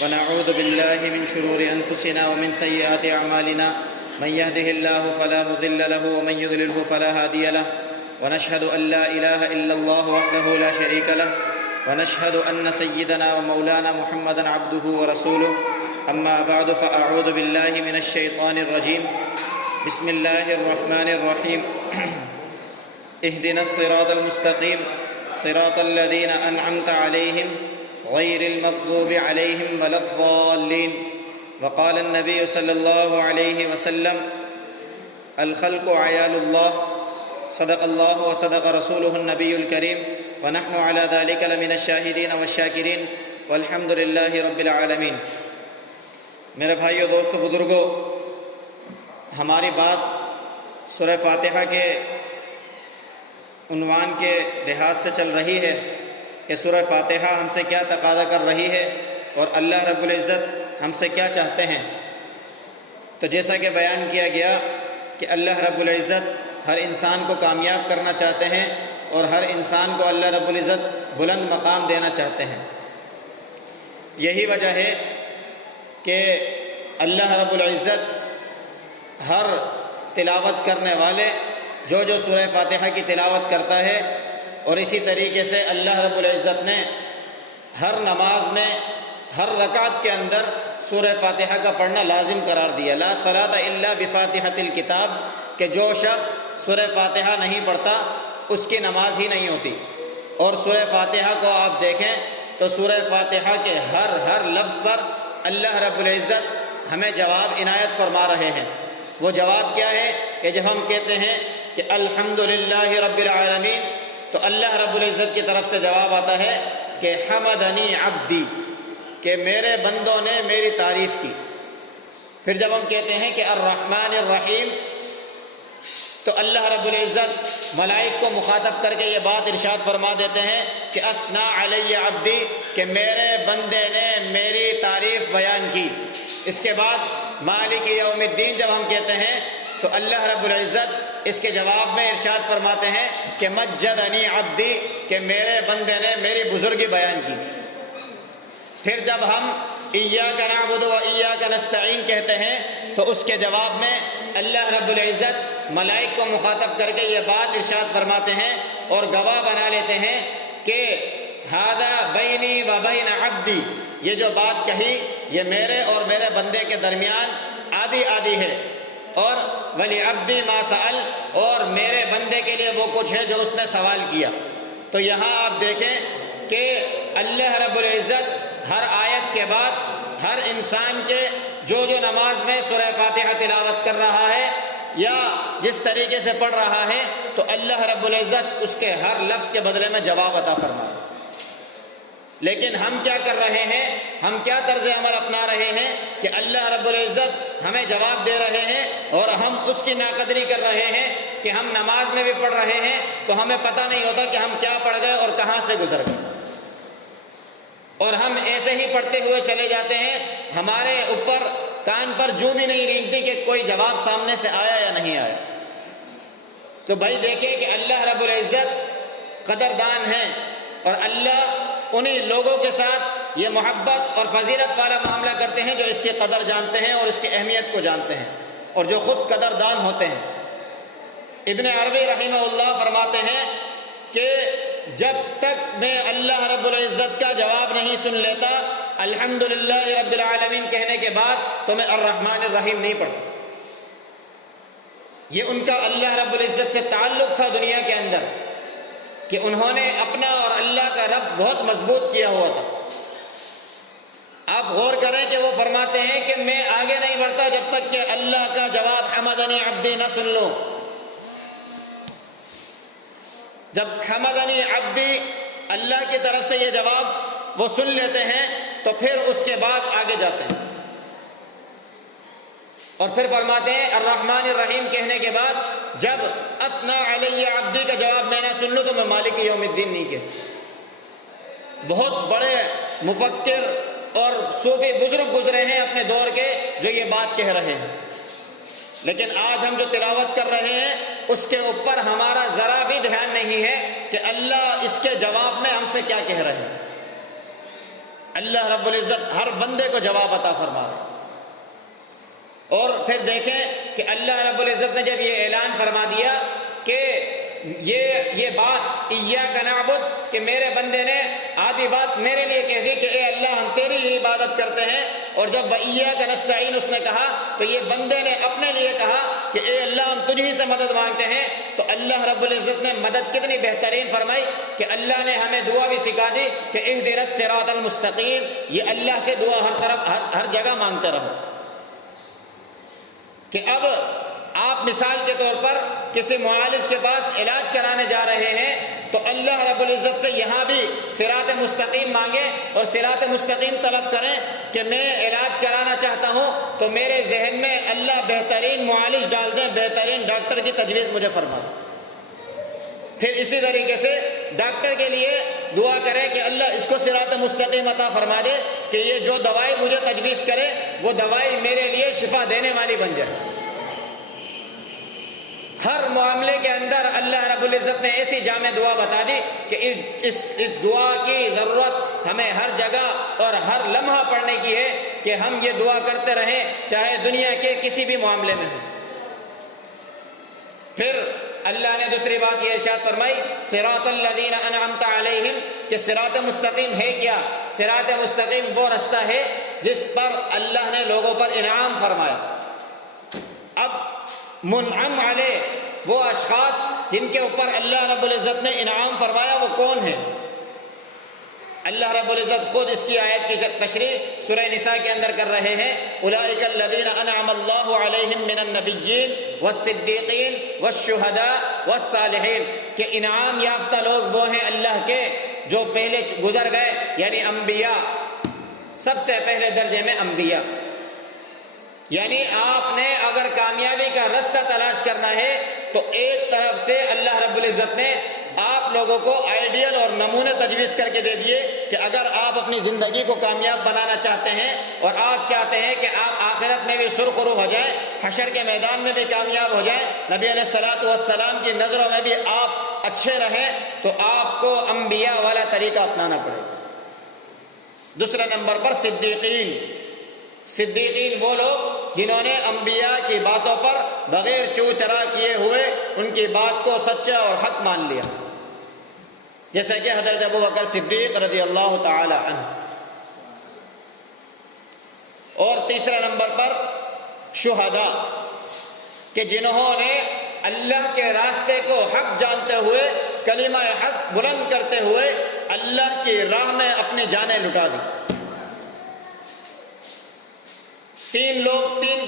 ونعوذ بالله من شرور أنفسنا ومن سيئات أعمالنا من يهده الله فلا مضل له ومن يضلله فلا هادي له ونشهد أن لا إله إلا الله وحده لا شريك له ونشهد أن سيدنا ومولانا محمدا عبده ورسوله أما بعد فأعوذ بالله من الشيطان الرجيم بسم الله الرحمن الرحيم اهدنا الصراط المستقيم صراط الذين أنعمت عليهم غير المغضوب عليهم ولا الضالين وقال النبي صلى الله عليه وسلم الخلق عيال الله صدق الله وصدق رسوله النبي الكريم ونحن على ذلك لمن الشاهدين والشاكرين والحمد لله رب العالمين۔ میرے بھائیو، دوستو، بزرگو، ہماری بات سورہ فاتحہ کے عنوان کے لحاظ سے چل رہی ہے کہ سورہ فاتحہ ہم سے کیا تقاضا کر رہی ہے اور اللہ رب العزت ہم سے کیا چاہتے ہیں۔ تو جیسا کہ بیان کیا گیا کہ اللہ رب العزت ہر انسان کو کامیاب کرنا چاہتے ہیں اور ہر انسان کو اللہ رب العزت بلند مقام دینا چاہتے ہیں۔ یہی وجہ ہے کہ اللہ رب العزت ہر تلاوت کرنے والے جو سورہ فاتحہ کی تلاوت کرتا ہے، اور اسی طریقے سے اللہ رب العزت نے ہر نماز میں ہر رکعت کے اندر سورہ فاتحہ کا پڑھنا لازم قرار دیا۔ لا صلاۃ الا بفاتحۃ الکتاب، کہ جو شخص سورہ فاتحہ نہیں پڑھتا اس کی نماز ہی نہیں ہوتی۔ اور سورہ فاتحہ کو آپ دیکھیں تو سورہ فاتحہ کے ہر لفظ پر اللہ رب العزت ہمیں جواب عنایت فرما رہے ہیں۔ وہ جواب کیا ہے کہ جب ہم کہتے ہیں کہ الحمدللہ رب العالمین، تو اللہ رب العزت کی طرف سے جواب آتا ہے کہ حمدنی عبدی، کہ میرے بندوں نے میری تعریف کی۔ پھر جب ہم کہتے ہیں کہ الرحمن الرحیم، تو اللہ رب العزت ملائک کو مخاطب کر کے یہ بات ارشاد فرما دیتے ہیں کہ اثنا علی عبدی، کہ میرے بندے نے میری تعریف بیان کی۔ اس کے بعد مالک یوم الدین جب ہم کہتے ہیں تو اللہ رب العزت اس کے جواب میں ارشاد فرماتے ہیں کہ مجدنی عبدی، کہ میرے بندے نے میری بزرگی بیان کی۔ پھر جب ہم ایاک نعبد و ایاک نستعین کہتے ہیں تو اس کے جواب میں اللہ رب العزت ملائک کو مخاطب کر کے یہ بات ارشاد فرماتے ہیں اور گواہ بنا لیتے ہیں کہ ھذا بینی و بین عبدی، یہ جو بات کہی یہ میرے اور میرے بندے کے درمیان آدھی آدھی ہے، اور ولی عبدی ما سأل، اور میرے بندے کے لیے وہ کچھ ہے جو اس نے سوال کیا۔ تو یہاں آپ دیکھیں کہ اللہ رب العزت ہر آیت کے بعد ہر انسان کے جو نماز میں سورہ فاتحہ تلاوت کر رہا ہے یا جس طریقے سے پڑھ رہا ہے، تو اللہ رب العزت اس کے ہر لفظ کے بدلے میں جواب عطا فرمائے۔ لیکن ہم کیا کر رہے ہیں، ہم کیا طرز عمل اپنا رہے ہیں کہ اللہ رب العزت ہمیں جواب دے رہے ہیں اور ہم اس کی ناقدری کر رہے ہیں کہ ہم نماز میں بھی پڑھ رہے ہیں تو ہمیں پتہ نہیں ہوتا کہ ہم کیا پڑھ گئے اور کہاں سے گزر گئے، اور ہم ایسے ہی پڑھتے ہوئے چلے جاتے ہیں، ہمارے اوپر کان پر جو بھی نہیں رینگتی کہ کوئی جواب سامنے سے آیا یا نہیں آیا۔ تو بھائی دیکھیں کہ اللہ رب العزت قدردان ہیں، اور اللہ انہی لوگوں کے ساتھ یہ محبت اور فضیلت والا معاملہ کرتے ہیں جو اس کی قدر جانتے ہیں اور اس کی اہمیت کو جانتے ہیں اور جو خود قدردان ہوتے ہیں۔ ابن عربی رحمہ اللہ فرماتے ہیں کہ جب تک میں اللہ رب العزت کا جواب نہیں سن لیتا الحمدللہ رب العالمین کہنے کے بعد تو میں الرحمن الرحیم نہیں پڑھتا۔ یہ ان کا اللہ رب العزت سے تعلق تھا دنیا کے اندر کہ انہوں نے اپنا اور اللہ کا رب بہت مضبوط کیا ہوا تھا۔ آپ غور کریں کہ وہ فرماتے ہیں کہ میں آگے نہیں بڑھتا جب تک کہ اللہ کا جواب حمدنی عبدی نہ سن لوں۔ جب حمدنی عبدی اللہ کی طرف سے یہ جواب وہ سن لیتے ہیں تو پھر اس کے بعد آگے جاتے ہیں، اور پھر فرماتے ہیں الرحمن الرحیم کہنے کے بعد جب اثنا علی عبدی کا جواب میں نہ سن لوں تو میں مالک یوم الدین نہیں کہتا۔ بہت بڑے مفکر اور صوفی بزرگ گزرے ہیں اپنے دور کے جو یہ بات کہہ رہے ہیں، لیکن آج ہم جو تلاوت کر رہے ہیں اس کے اوپر ہمارا ذرا بھی دھیان نہیں ہے کہ اللہ اس کے جواب میں ہم سے کیا کہہ رہے ہیں۔ اللہ رب العزت ہر بندے کو جواب عطا فرما رہے ہیں۔ اور پھر دیکھیں کہ اللہ رب العزت نے جب یہ اعلان فرما دیا کہ یہ بات ایاک نعبد، کہ میرے بندے نے آدھی بات میرے لیے کہہ دی کہ اے اللہ ہم تیری ہی عبادت کرتے ہیں، اور جب وایاک نستعین اس نے کہا تو یہ بندے نے اپنے لیے کہا کہ اے اللہ ہم تجھ ہی سے مدد مانگتے ہیں، تو اللہ رب العزت نے مدد کتنی بہترین فرمائی کہ اللہ نے ہمیں دعا بھی سکھا دی کہ اہدنا الصراط المستقیم، یہ اللہ سے دعا ہر طرف ہر جگہ مانگتے رہو۔ کہ اب آپ مثال کے طور پر کسی معالج کے پاس علاج کرانے جا رہے ہیں تو اللہ رب العزت سے یہاں بھی صراط مستقیم مانگیں اور صراط مستقیم طلب کریں کہ میں علاج کرانا چاہتا ہوں تو میرے ذہن میں اللہ بہترین معالج ڈال دیں، بہترین ڈاکٹر کی تجویز مجھے فرما دیں۔ پھر اسی طریقے سے ڈاکٹر کے لیے دعا کریں کہ اللہ اس کو صراط مستقیم عطا فرما دے کہ یہ جو دوائی مجھے تجویز کرے وہ دوائی میرے لیے شفا دینے والی بن جائے۔ ہر معاملے کے اندر اللہ رب العزت نے ایسی جامع دعا بتا دی کہ اس دعا کی ضرورت ہمیں ہر جگہ اور ہر لمحہ پڑھنے کی ہے کہ ہم یہ دعا کرتے رہیں چاہے دنیا کے کسی بھی معاملے میں ہو۔ پھر اللہ نے دوسری بات یہ ارشاد فرمائی صراط الذین انعمت علیہم، کہ صراط مستقیم ہے کیا؟ صراط مستقیم وہ رستہ ہے جس پر اللہ نے لوگوں پر انعام فرمایا۔ اب منعم علیہ وہ اشخاص جن کے اوپر اللہ رب العزت نے انعام فرمایا وہ کون ہیں؟ اللہ رب العزت خود اس کی آیت کی تشریح سورہ نساء کے اندر کر رہے ہیں، اولئک الذین انعم اللہ علیہم من النبیین والصدیقین والشہداء والصالحین، کہ انعام یافتہ لوگ وہ ہیں اللہ کے جو پہلے گزر گئے، یعنی انبیاء، سب سے پہلے درجے میں انبیاء۔ یعنی آپ نے اگر کامیابی کا راستہ تلاش کرنا ہے تو ایک طرف سے اللہ رب العزت نے آپ لوگوں کو آئیڈیل اور نمونے تجویز کر کے دے دیے کہ اگر آپ اپنی زندگی کو کامیاب بنانا چاہتے ہیں اور آپ چاہتے ہیں کہ آپ آخرت میں بھی سرخرو ہو جائیں، حشر کے میدان میں بھی کامیاب ہو جائیں، نبی علیہ الصلوۃ والسلام کی نظروں میں بھی آپ اچھے رہیں، تو آپ کو انبیاء والا طریقہ اپنانا پڑے گا۔ دوسرے نمبر پر صدیقین۔ صدیقین وہ لوگ جنہوں نے انبیاء کی باتوں پر بغیر چو چرا کیے ہوئے ان کی بات کو سچا اور حق مان لیا، جیسا کہ حضرت ابو بکر صدیق رضی اللہ تعالی عنہ۔ اور تیسرے نمبر پر شہداء، کہ جنہوں نے اللہ کے راستے کو حق جانتے ہوئے کلمہ حق بلند کرتے ہوئے اللہ کی راہ میں اپنی جانیں لٹا دی۔ تین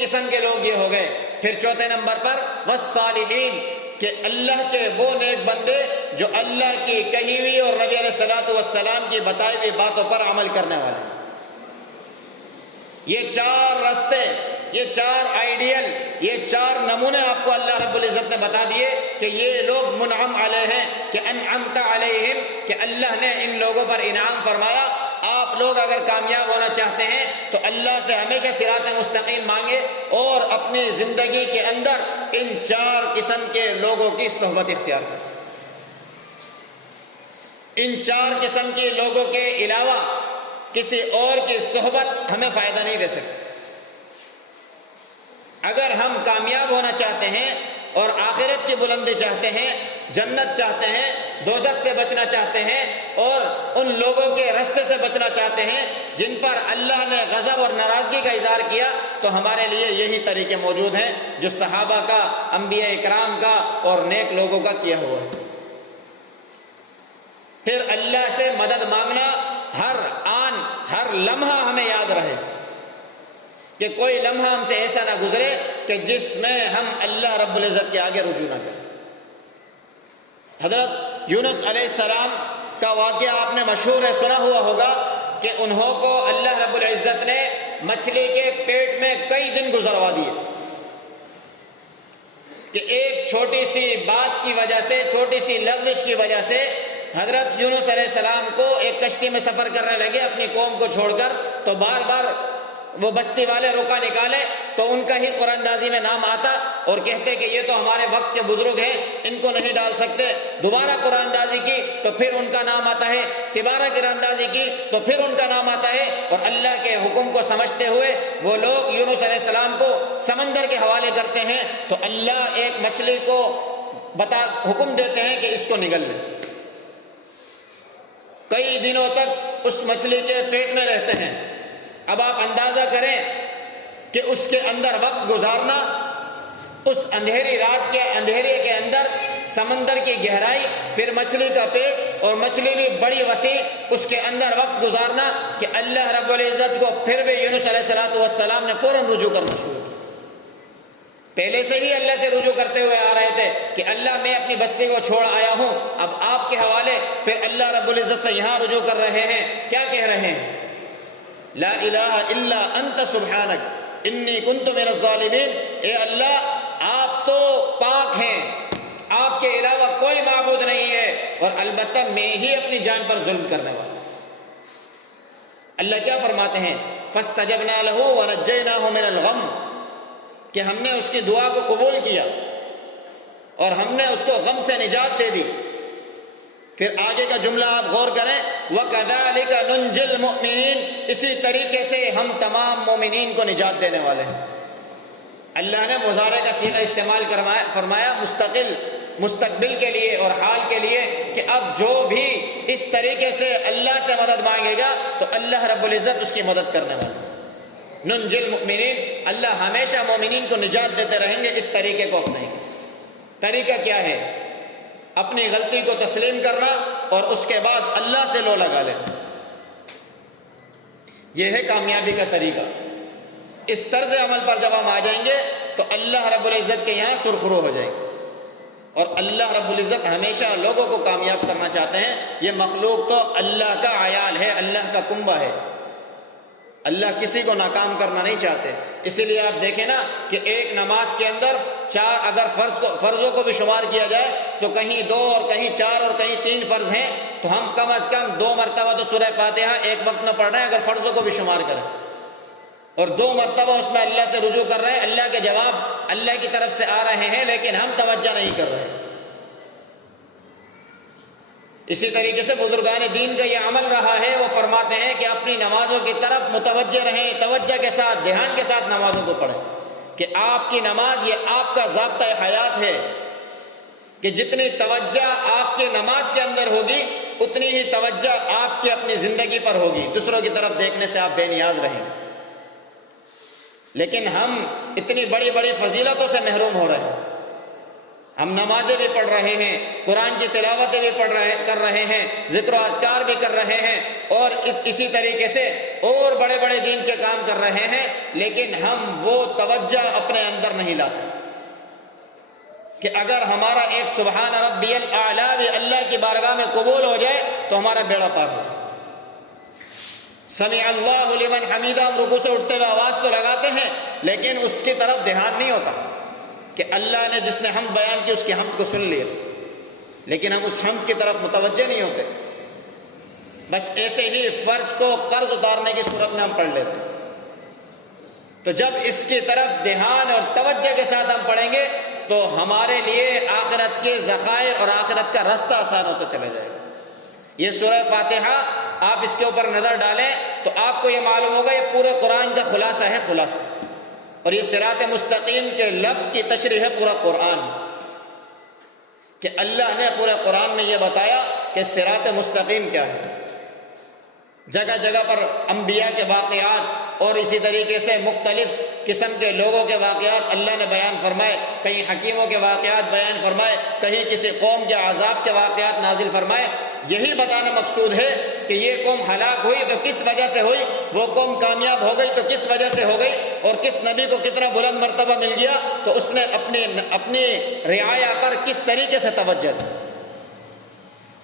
قسم کے لوگ یہ ہو گئے۔ پھر چوتھے نمبر پر والصالحین، کہ اللہ کے وہ نیک بندے جو اللہ کی کہی ہوئی اور نبی علیہ الصلوۃ والسلام کی بتائی ہوئی باتوں پر عمل کرنے والے ہیں۔ یہ چار راستے، یہ چار آئیڈیل، یہ چار نمونے آپ کو اللہ رب العزت نے بتا دیے کہ یہ لوگ منعم علیہ ہیں، کہ انعمت علیہم، کہ اللہ نے ان لوگوں پر انعام فرمایا۔ آپ لوگ اگر کامیاب ہونا چاہتے ہیں تو اللہ سے ہمیشہ صراط مستقیم مانگے اور اپنی زندگی کے اندر ان چار قسم کے لوگوں کی صحبت اختیار کریں۔ ان چار قسم کے لوگوں کے علاوہ کسی اور کی صحبت ہمیں فائدہ نہیں دے سکتی۔ اگر ہم کامیاب ہونا چاہتے ہیں اور آخرت کی بلندی چاہتے ہیں، جنت چاہتے ہیں، دوزخ سے بچنا چاہتے ہیں اور ان لوگوں کے راستے سے بچنا چاہتے ہیں جن پر اللہ نے غضب اور ناراضگی کا اظہار کیا، تو ہمارے لیے یہی طریقے موجود ہیں جو صحابہ کا، انبیاء اکرام کا اور نیک لوگوں کا کیا ہوا ہے۔ پھر اللہ سے مدد مانگنا ہر آن ہر لمحہ ہمیں یاد رہے کہ کوئی لمحہ ہم سے ایسا نہ گزرے کہ جس میں ہم اللہ رب العزت کے آگے رجوع نہ کریں۔ حضرت یونس علیہ السلام کا واقعہ آپ نے مشہور ہے، سنا ہوا ہوگا کہ انہوں کو اللہ رب العزت نے مچھلی کے پیٹ میں کئی دن گزروا دیے کہ ایک چھوٹی سی بات کی وجہ سے، چھوٹی سی لغزش کی وجہ سے حضرت یونس علیہ السلام کو ایک کشتی میں سفر کرنے لگے اپنی قوم کو چھوڑ کر، تو بار بار وہ بستی والے روکا نکالے تو ان کا ہی قرآن اندازی میں نام آتا اور کہتے کہ یہ تو ہمارے وقت کے بزرگ ہیں، ان کو نہیں ڈال سکتے۔ دوبارہ قرآن اندازی کی تو پھر ان کا نام آتا ہے، تبارہ قرآن اندازی کی تو پھر ان کا نام آتا ہے، اور اللہ کے حکم کو سمجھتے ہوئے وہ لوگ یونس علیہ السلام کو سمندر کے حوالے کرتے ہیں، تو اللہ ایک مچھلی کو حکم دیتے ہیں کہ اس کو نگل لیں۔ کئی دنوں تک اس مچھلی کے پیٹ میں رہتے ہیں۔ اب آپ اندازہ کریں کہ اس کے اندر وقت گزارنا، اس اندھیری رات کے اندھیرے کے اندر، سمندر کی گہرائی، پھر مچھلی کا پیٹ، اور مچھلی بھی بڑی وسیع، اس کے اندر وقت گزارنا، کہ اللہ رب العزت کو پھر بھی یونس علیہ السلام نے فوراً رجوع کرنا شروع کیا۔ پہلے سے ہی اللہ سے رجوع کرتے ہوئے آ رہے تھے کہ اللہ میں اپنی بستی کو چھوڑ آیا ہوں، اب آپ کے حوالے۔ پھر اللہ رب العزت سے یہاں رجوع کر رہے ہیں، کیا کہہ رہے ہیں؟ لا الہ الا انت سبحانک انی کنت من الظالمین۔ اے اللہ، آپ تو پاک ہیں، آپ کے علاوہ کوئی معبود نہیں ہے، اور البتہ میں ہی اپنی جان پر ظلم کرنے والا۔ اللہ کیا فرماتے ہیں؟ فاستجبنا له ونجیناہ من الغم، کہ ہم نے اس کی دعا کو قبول کیا اور ہم نے اس کو غم سے نجات دے دی۔ پھر آگے کا جملہ آپ غور کریں، وَكَذَلِكَ نُنْجِي الْمُؤْمِنِينَ، اسی طریقے سے ہم تمام مومنین کو نجات دینے والے ہیں۔ اللہ نے مضارع کا صیغہ استعمال فرمایا مستقبل کے لیے اور حال کے لیے، کہ اب جو بھی اس طریقے سے اللہ سے مدد مانگے گا تو اللہ رب العزت اس کی مدد کرنے والا ہے۔ ننجی المؤمنین، اللہ ہمیشہ مومنین کو نجات دیتے رہیں گے۔ اس طریقے کو اپنائیں گے۔ طریقہ کیا ہے؟ اپنی غلطی کو تسلیم کرنا اور اس کے بعد اللہ سے لو لگا لینا، یہ ہے کامیابی کا طریقہ۔ اس طرز عمل پر جب ہم آ جائیں گے تو اللہ رب العزت کے یہاں سرخرو ہو جائیں گے، اور اللہ رب العزت ہمیشہ لوگوں کو کامیاب کرنا چاہتے ہیں۔ یہ مخلوق تو اللہ کا عیال ہے، اللہ کا کنبہ ہے، اللہ کسی کو ناکام کرنا نہیں چاہتے۔ اسی لیے آپ دیکھیں نا کہ ایک نماز کے اندر اگر فرضوں کو بھی شمار کیا جائے تو کہیں 2 اور کہیں 4 اور کہیں 3 فرض ہیں، تو ہم کم از کم 2 مرتبہ تو سورہ فاتحہ ایک وقت میں پڑھ رہے ہیں اگر فرضوں کو بھی شمار کریں، اور 2 مرتبہ اس میں اللہ سے رجوع کر رہے ہیں، اللہ کے جواب اللہ کی طرف سے آ رہے ہیں، لیکن ہم توجہ نہیں کر رہے۔ اسی طریقے سے بزرگان دین کا یہ عمل رہا ہے، وہ فرماتے ہیں کہ اپنی نمازوں کی طرف متوجہ رہیں، توجہ کے ساتھ، دھیان کے ساتھ نمازوں کو پڑھیں، کہ آپ کی نماز یہ آپ کا ضابطہ حیات ہے، کہ جتنی توجہ آپ کی نماز کے اندر ہوگی اتنی ہی توجہ آپ کی اپنی زندگی پر ہوگی، دوسروں کی طرف دیکھنے سے آپ بے نیاز رہیں گے۔ لیکن ہم اتنی بڑی بڑی فضیلتوں سے محروم ہو رہے ہیں۔ ہم نمازیں بھی پڑھ رہے ہیں، قرآن کی تلاوتیں بھی کر رہے ہیں، ذکر و اذکار بھی کر رہے ہیں، اور اسی طریقے سے اور بڑے بڑے دین کے کام کر رہے ہیں، لیکن ہم وہ توجہ اپنے اندر نہیں لاتے کہ اگر ہمارا ایک سبحان ربی الاعلیٰ بھی اللہ کی بارگاہ میں قبول ہو جائے تو ہمارا بیڑا پار ہو جائے۔ سمع اللہ لمن حمیدہ، ہم رکوع سے اٹھتے ہوئے آواز تو لگاتے ہیں لیکن اس کی طرف دھیان نہیں ہوتا کہ اللہ نے جس نے حمد بیان کی اس کی حمد کو سن لیا، لیکن ہم اس حمد کی طرف متوجہ نہیں ہوتے۔ بس ایسے ہی فرض کو قرض اتارنے کی صورت میں ہم پڑھ لیتے ہیں، تو جب اس کی طرف دھیان اور توجہ کے ساتھ ہم پڑھیں گے تو ہمارے لیے آخرت کے ذخائر اور آخرت کا راستہ آسان ہوتا چلا جائے گا۔ یہ سورہ فاتحہ آپ اس کے اوپر نظر ڈالیں تو آپ کو یہ معلوم ہوگا یہ پورے قرآن کا خلاصہ ہے، خلاصہ، اور یہ صراط مستقیم کے لفظ کی تشریح ہے پورا قرآن، کہ اللہ نے پورے قرآن میں یہ بتایا کہ صراط مستقیم کیا ہے۔ جگہ جگہ پر انبیاء کے واقعات اور اسی طریقے سے مختلف قسم کے لوگوں کے واقعات اللہ نے بیان فرمائے، کہیں حکیموں کے واقعات بیان فرمائے، کہیں کسی قوم کے عذاب کے واقعات نازل فرمائے۔ یہی بتانا مقصود ہے کہ یہ قوم ہلاک ہوئی تو کس وجہ سے ہوئی، وہ قوم کامیاب ہو گئی تو کس وجہ سے ہو گئی، اور کس نبی کو کتنا بلند مرتبہ مل گیا تو اس نے اپنی رعایا پر کس طریقے سے توجہ دی۔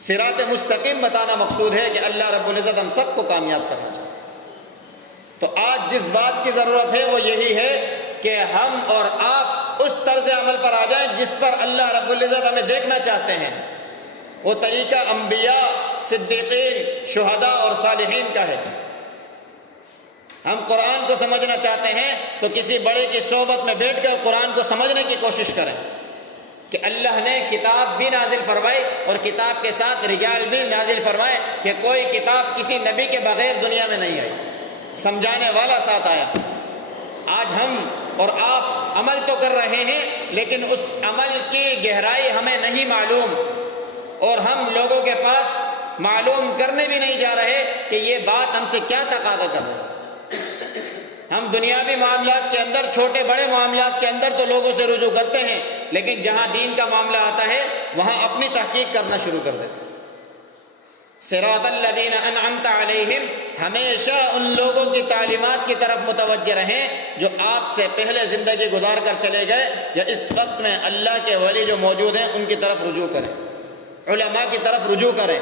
صراط مستقیم بتانا مقصود ہے کہ اللہ رب العزت ہم سب کو کامیاب کرنا چاہتے ہیں۔ تو آج جس بات کی ضرورت ہے وہ یہی ہے کہ ہم اور آپ اس طرز عمل پر آ جائیں جس پر اللہ رب العزت ہمیں دیکھنا چاہتے ہیں۔ وہ طریقہ انبیاء، صدیقین، شہداء اور صالحین کا ہے۔ ہم قرآن کو سمجھنا چاہتے ہیں تو کسی بڑے کی صحبت میں بیٹھ کر قرآن کو سمجھنے کی کوشش کریں کہ اللہ نے کتاب بھی نازل فرمائی اور کتاب کے ساتھ رجال بھی نازل فرمائے کہ کوئی کتاب کسی نبی کے بغیر دنیا میں نہیں آئی، سمجھانے والا ساتھ آیا۔ آج ہم اور آپ عمل تو کر رہے ہیں لیکن اس عمل کی گہرائی ہمیں نہیں معلوم، اور ہم لوگوں کے پاس معلوم کرنے بھی نہیں جا رہے کہ یہ بات ہم سے کیا تقاضا کر رہی ہے۔ ہم دنیاوی معاملات کے اندر، چھوٹے بڑے معاملات کے اندر تو لوگوں سے رجوع کرتے ہیں، لیکن جہاں دین کا معاملہ آتا ہے وہاں اپنی تحقیق کرنا شروع کر دیتے ہیں۔ صراط الذین انعمت علیہم، ہمیشہ ان لوگوں کی تعلیمات کی طرف متوجہ رہیں جو آپ سے پہلے زندگی گزار کر چلے گئے یا اس وقت میں اللہ کے ولی جو موجود ہیں ان کی طرف رجوع کریں، علماء کی طرف رجوع کریں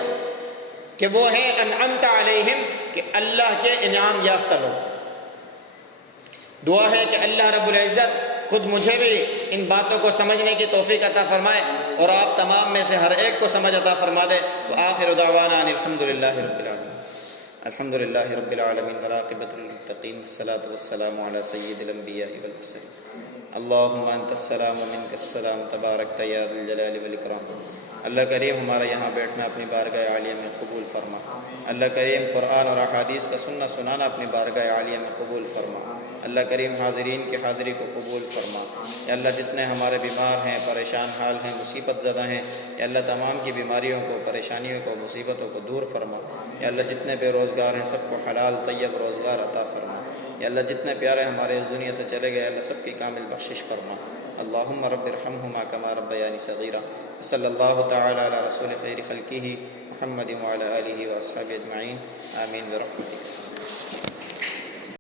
کہ وہ ہیں انعمت علیہم، کہ اللہ کے انعام یافتہ لوگ۔ دعا ہے کہ اللہ رب العزت خود مجھے بھی ان باتوں کو سمجھنے کی توفیق عطا فرمائے اور آپ تمام میں سے ہر ایک کو سمجھ عطا فرما دے۔ وآخر دعوانا ان الحمدللہ رب العالمین۔ الحمدللہ رب العالمین والعاقبۃ للمتقین والصلاۃ والسلام علی سید الانبیاء والمرسلین۔ اللہم انت السلام ومنک السلام تبارکت یا ذی الجلال والاکرام۔ اللہ کریم ہمارا یہاں بیٹھنا اپنی بارگاہ عالیہ میں قبول فرما۔ اللہ کریم قرآن اور احادیث کا سننا سنانا اپنی بارگاہ عالیہ میں قبول فرما۔ اللہ کریم حاضرین کی حاضری کو قبول فرما۔ یا اللہ جتنے ہمارے بیمار ہیں، پریشان حال ہیں، مصیبت زدہ ہیں، یا اللہ تمام کی بیماریوں کو، پریشانیوں کو، مصیبتوں کو دور فرما۔ یا اللہ جتنے بے روزگار ہیں سب کو حلال طیب روزگار عطا فرما۔ یا اللہ جتنے پیارے ہمارے اس دنیا سے چلے گئے اللہ سب کی کامل بخشش فرما۔ اللہم رب ارحمہما کما ربیانی صغیرا۔ صلی اللہ تعالی علی رسول خیر خلقہ محمد وعلی آلہ واصحابہ اجمعین، آمین برحمتک۔